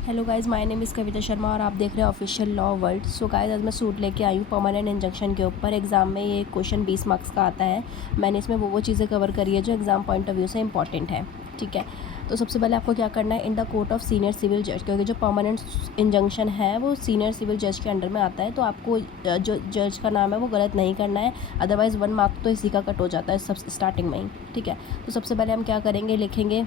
Hello guys, my name is Kavita Sharma और आप देख रहे हैं official law world. So guys, आज मैं सूट लेके आई हूँ परमानेंट इंजंक्शन के ऊपर। एग्जाम में ये क्वेश्चन 20 मार्क्स का आता है। मैंने इसमें वो चीज़ें कवर करी है जो एग्ज़ाम पॉइंट ऑफ व्यू से इंपॉर्टेंट है। ठीक है, तो सबसे पहले आपको क्या करना है, in the court of senior civil जज, क्योंकि जो परमानेंट इंजंक्शन है वो सीनियर सिविल जज के अंडर में आता है। तो आपको जो जज का नाम है वो गलत नहीं करना है, अदरवाइज़ 1 मार्क तो इसी का कट हो जाता है सब स्टार्टिंग में ही। ठीक है, तो सबसे पहले हम क्या करेंगे, लिखेंगे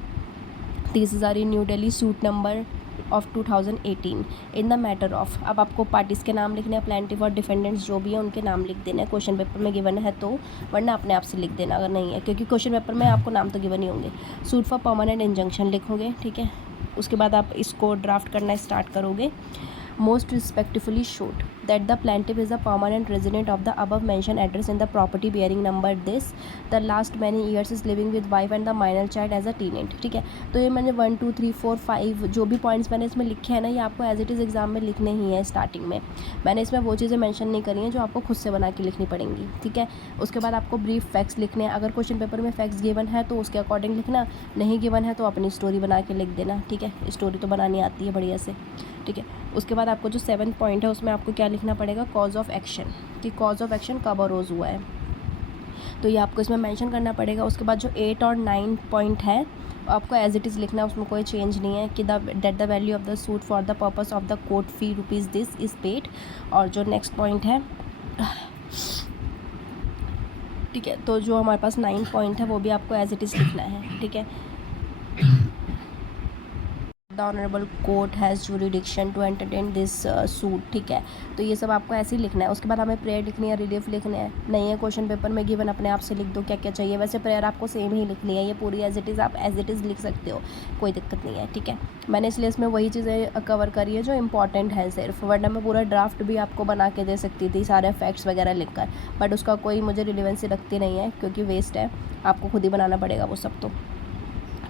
30,000 in New Delhi, suit number of 2018 in the matter of. अब आपको पार्टीज़ के नाम लिखने हैं, प्लेंटिफ और डिफेंडेंट्स जो भी हैं उनके नाम लिख देना है। क्वेश्चन पेपर में गिवन है तो, वरना अपने आप से लिख देना अगर नहीं है, क्योंकि क्वेश्चन पेपर में आपको नाम तो गिवन ही होंगे। सूट फॉर परमानेंट इंजंक्शन लिखोगे। ठीक है, उसके बाद आप इसको ड्राफ्ट करना स्टार्ट करोगे। Most respectfully showed that the plaintiff is a permanent resident of the above mentioned address in the property bearing number this, the last many years is living with wife and the minor child as a tenant। ठीक है, तो ये मैंने 1 2 3 4 5 जो भी points मैंने इसमें लिखे हैं ना, ये आपको एज इट इज़ एग्जाम में लिखने ही है। स्टार्टिंग में मैंने इसमें वो चीज़ें मेंशन नहीं करी हैं जो आपको खुद से बना के लिखनी पड़ेंगी। ठीक है, उसके बाद आपको ब्रीफ फैक्ट्स लिखने हैं। अगर क्वेश्चन पेपर में फैक्ट्स गिवन है तो उसके अकॉर्डिंग लिखना, नहीं गिवन है तो अपनी स्टोरी बना के लिख देना। ठीक है, स्टोरी तो बनानी आती है बढ़िया से। ठीक है, उसके बाद आपको जो 7 पॉइंट है उसमें आपको क्या लिखना पड़ेगा, कॉज ऑफ एक्शन, कि कॉज ऑफ एक्शन कब अरोज हुआ है, तो ये आपको इसमें मेंशन करना पड़ेगा। उसके बाद जो 8 और 9 पॉइंट है आपको एज इट इज़ लिखना है, उसमें कोई चेंज नहीं है, कि that the value of the suit for the purpose of the court fee rupees this is paid. और जो नेक्स्ट पॉइंट है, ठीक है, तो जो हमारे पास 9 पॉइंट है वो भी आपको एज इट इज़ लिखना है। ठीक है, the honourable court has jurisdiction to entertain this suit. ठीक है, तो ये सब आपको ऐसे ही लिखना है। उसके बाद हमें प्रेयर लिखनी है, रिलीफ लिखने हैं। नहीं है क्वेश्चन पेपर में गिवन, अपने आप से लिख दो क्या क्या चाहिए। वैसे प्रेयर आपको सेम ही लिखनी है, ये पूरी एज इट इज़ आप एज इट इज़ लिख सकते हो, कोई दिक्कत नहीं है। ठीक है, मैंने इसलिए इसमें वही चीज़ें कवर करी है जो इंपॉर्टेंट है सिर्फ, वरना मैं पूरा ड्राफ्ट भी आपको बना के दे सकती थी सारे फैक्ट्स वगैरह लिख कर, बट उसका कोई मुझे रिलेवेंसी रखती नहीं है, क्योंकि वेस्ट है, आपको खुद ही बनाना पड़ेगा वो सब तो।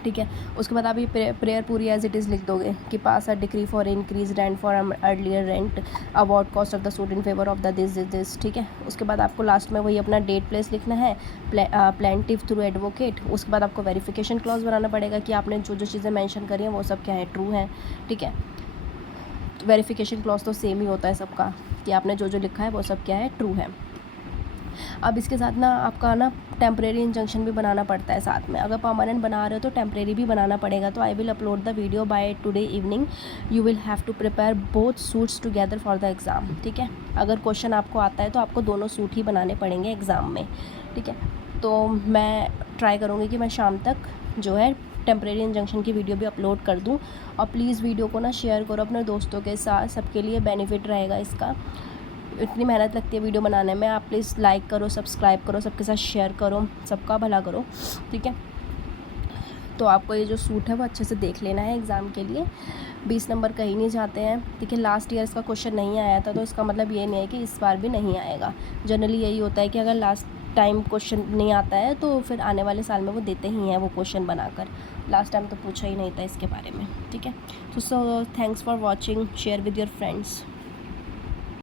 ठीक है, उसके बाद आप ये प्रेयर पूरी एज इट इज़ लिख दोगे, कि pass a decree for increase rent for earlier rent, award cost of the suit in favour of the this. ठीक है, उसके बाद आपको लास्ट में वही अपना डेट प्लेस लिखना है, प्लेंटिफ थ्रू एडवोकेट। उसके बाद आपको वेरिफिकेशन क्लॉज बनाना पड़ेगा कि आपने जो जो चीज़ें मेंशन करी हैं वो सब क्या है, ट्रू है। ठीक है, वेरिफिकेशन क्लॉज तो सेम ही होता है सबका, कि आपने जो जो लिखा है वो सब क्या है, ट्रू है। अब इसके साथ ना आपका ना टेम्परेरी इंजंक्शन भी बनाना पड़ता है साथ में। अगर परमानेंट बना रहे हो तो टेम्परेरी भी बनाना पड़ेगा। तो I will upload the video by today evening. You will have to prepare both suits together for the exam. ठीक है, अगर क्वेश्चन आपको आता है तो आपको दोनों सूट ही बनाने पड़ेंगे एग्ज़ाम में। ठीक है, तो मैं ट्राई करूँगी कि मैं शाम तक जो है टेम्परेरी इंजंक्शन की वीडियो भी अपलोड कर दूँ। और प्लीज़ वीडियो को ना शेयर करो अपने दोस्तों के साथ, सबके लिए बेनिफिट रहेगा इसका। इतनी मेहनत लगती है वीडियो बनाने में, आप प्लीज़ लाइक करो, सब्सक्राइब करो, सबके साथ शेयर करो, सबका भला करो। ठीक है, तो आपको ये जो सूट है वो अच्छे से देख लेना है एग्ज़ाम के लिए। 20 नंबर कहीं नहीं जाते हैं। देखिए, लास्ट ईयर इसका क्वेश्चन नहीं आया था, तो इसका मतलब ये नहीं है कि इस बार भी नहीं आएगा। जनरली यही होता है कि अगर लास्ट टाइम क्वेश्चन नहीं आता है तो फिर आने वाले साल में वो देते ही हैं वो क्वेश्चन बनाकर। लास्ट टाइम तो पूछा ही नहीं था इसके बारे में। ठीक है, तो so thanks for watching, share with your friends.